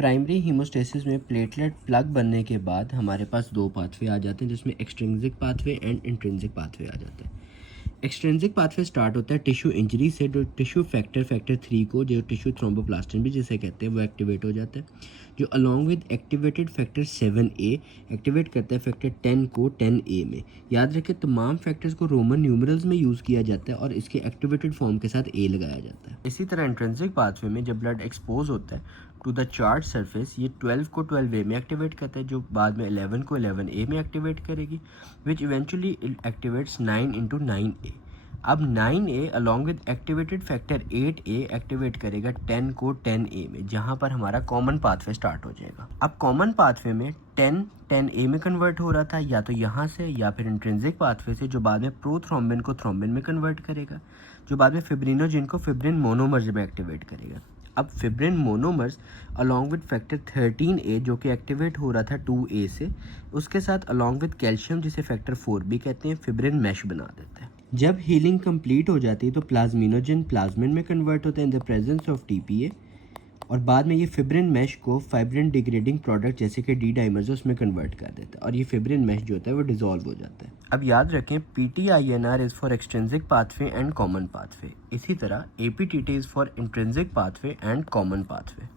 Primary haemostasis में platelet plug बनने के बाद हमारे पास दो पाथवे आ जाते हैं, जिसमें extrinsic pathway and intrinsic pathway आ जाता है। एक्सट्रिंसिक पाथवे स्टार्ट होता है टिश्यू इंजरी से, जो टिश्यू फैक्टर 3 को, जो टिश्यू थ्रोम्बोप्लास्टिन भी जिसे कहते हैं, वो एक्टिवेट हो जाता है, जो along with activated factor 7A activate करता है फैक्टर 10 को 10A में। याद रखें, तमाम फैक्टर्स को रोमन न्यूमरल्स में यूज़ किया जाता है और इसके एक्टिवेटेड फॉर्म के साथ A लगाया जाता है। इसी तरह इंट्रिंसिक पाथवे में जब ब्लड एक्सपोज होता है टू द चार्ज सरफेस, ये 12 को 12A में एक्टिवेट करता है, जो बाद में 11 को 11A में एक्टिवेट करेगी, which eventually activates 9 into 9A। अब 9A along with activated factor 8A activate करेगा 10 को 10A में, जहाँ पर हमारा कॉमन पाथवे स्टार्ट हो जाएगा। अब कॉमन पाथवे में 10 10A में कन्वर्ट हो रहा था, या तो यहाँ से या फिर इंट्रिंसिक पाथवे से, जो बाद में प्रोथ्रोम्बिन को थ्रोम्बिन में कन्वर्ट करेगा, जो बाद में फिब्रिनोजिन को फिब्रिन मोनोमर्स में एक्टिवेट करेगा। अब fibrin monomers along with factor 13A जो कि एक्टिवेट हो रहा था 2A से, उसके साथ अलॉन्ग विद कैल्शियम, जिसे फैक्टर 4 भी कहते हैं, फिब्रिन मैश बना देता है। जब हीलिंग कंप्लीट हो जाती है तो प्लाज्मिनोजन प्लाज्मिन में कन्वर्ट होता है in the presence of TPA, और बाद में ये फिब्रिन मैश को फाइब्रिन डिग्रेडिंग प्रोडक्ट जैसे कि डी डाइमर्स उसमें कन्वर्ट कर देता है, और ये फिब्रिन मैश जो होता है वो डिजोल्व हो जाता है। अब याद रखें, PTINR is for extrinsic pathway and common pathway. इसी तरह APTT is for intrinsic pathway and common pathway.